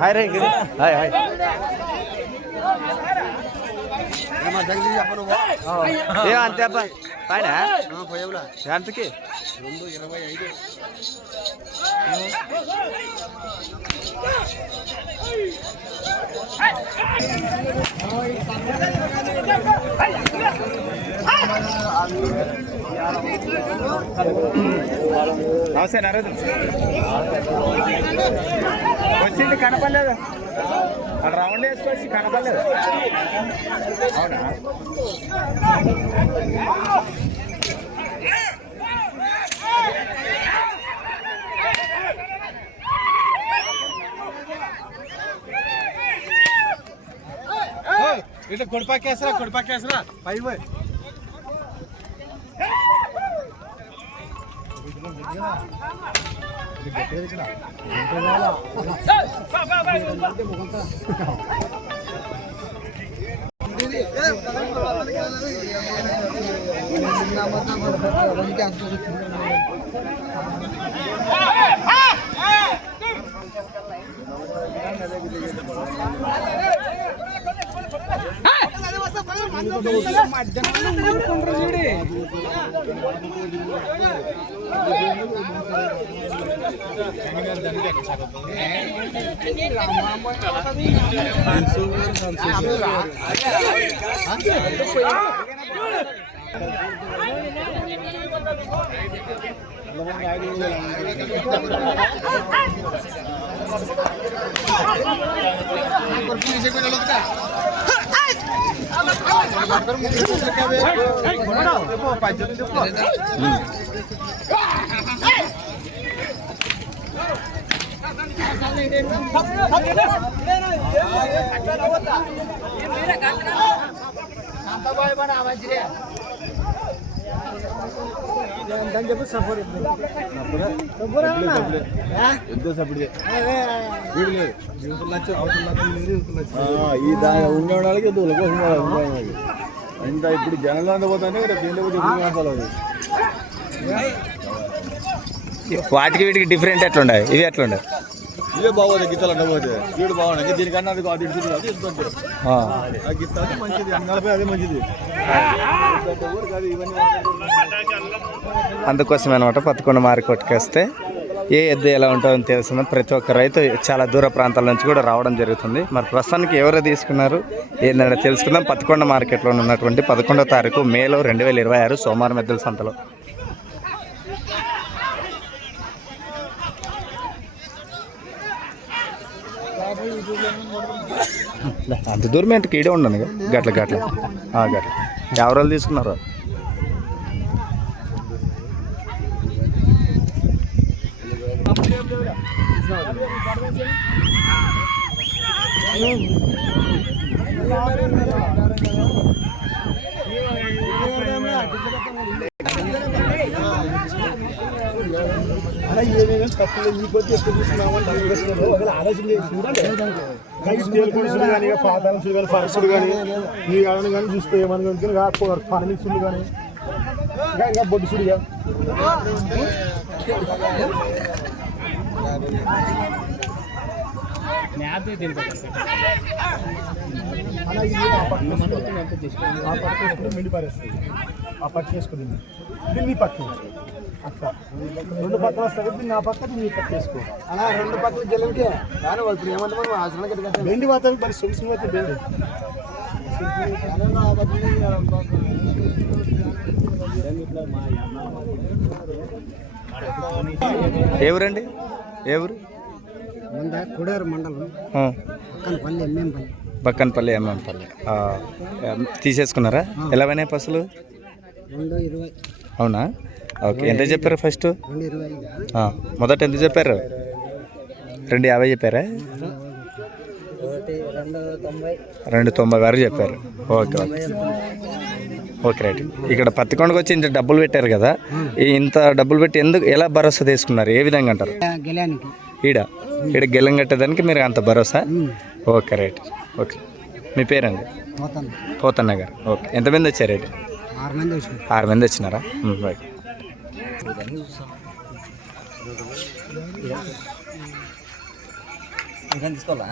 Hi రే hi hi ఏ అంతే అబ్బా పైన ఎంతకి 225 నమస్తే నరేంద్ర వచ్చింది కనపడలేదు అక్కడ రౌండ్ వేసుకొచ్చి కనపడలేదు అవునా ఇట్లా కొడిపాకేసరా పై పోయి ఉండడానికి ఇంత ఇప్పుడు జనంలో పోతానే వాటికి వీటికి డిఫరెంట్ ఎట్లుండే ఇవి ఎట్లుండే ఇవే బాగోదు గిత్తలు అండపోతే వీడు బాగున్నాయి దీనికన్నా అది కాదు గిత్త మంచిది 40 అదే మంచిది అందుకోసం అనమాట పత్తికొండ మార్కెట్కి వస్తే ఏ ఎద్దు ఎలా ఉంటుందని తెలుస్తుంది ప్రతి ఒక్క రైతు చాలా దూర ప్రాంతాల నుంచి కూడా రావడం జరుగుతుంది. మరి ప్రస్తుతానికి ఎవరు తీసుకున్నారు ఏంటంటే తెలుసుకుందాం. పత్తికొండ మార్కెట్లో ఉన్నటువంటి 11వ తారీఖు మేలో 2026 సోమవారం ఎద్దుల సంతలో అంత దూరం ఏంటి ఈడే ఉండను గట్ల గట్ల ఎవరు తీసుకున్నారు పాతాళం చూడాలి ఫరసుడు కానీ నీ ఆడని కానీ చూస్తే ఏమనుకుంటున్నా పనిమిక్సుడు కానీ ఇంకా బొడ్డుసుడుగా మెండి పారేస్తుంది ఆ పట్టు వేసుకుని దీన్ని పట్టు అట్లా 2 పక్కలు వస్తాయి దీన్ని ఆ పక్క దీన్ని పట్టు వేసుకో అలా 2 పక్కలు గెలింటే కానీ ఇప్పుడు ఏమంటే మనం ఆచరణ మెండి మాత్రం మరి సొలుసు అయితే బేండి ఎవరండి ఎవరు కుడేరు మండలం బక్కనపల్లి ఎమ్మంపల్లి తీసేసుకున్నారా? ఎలా పోయినాయి పసులు? 220. అవునా? ఓకే. ఎంత చెప్పారు ఫస్ట్? మొదట ఎంత చెప్పారు? 250 చెప్పారా? 290 వరకు చెప్పారు. Okay okay okay right. ఇక్కడ పత్తికొండకు వచ్చి ఇంత డబ్బులు పెట్టారు కదా, ఇంత డబ్బులు పెట్టి ఎందుకు ఎలా భరోసా తీసుకున్నారు? ఏ విధంగా అంటారు? ఈడ గెలం కట్టేదానికి మీరు అంత భరోసా? Okay right. ఓకే. మీ పేరండి? పోతన్న గారు. ఓకే. ఎంతమంది వచ్చారు? రైట్ 6 మంది వచ్చినారా? రైట్. తీసుకోవాలా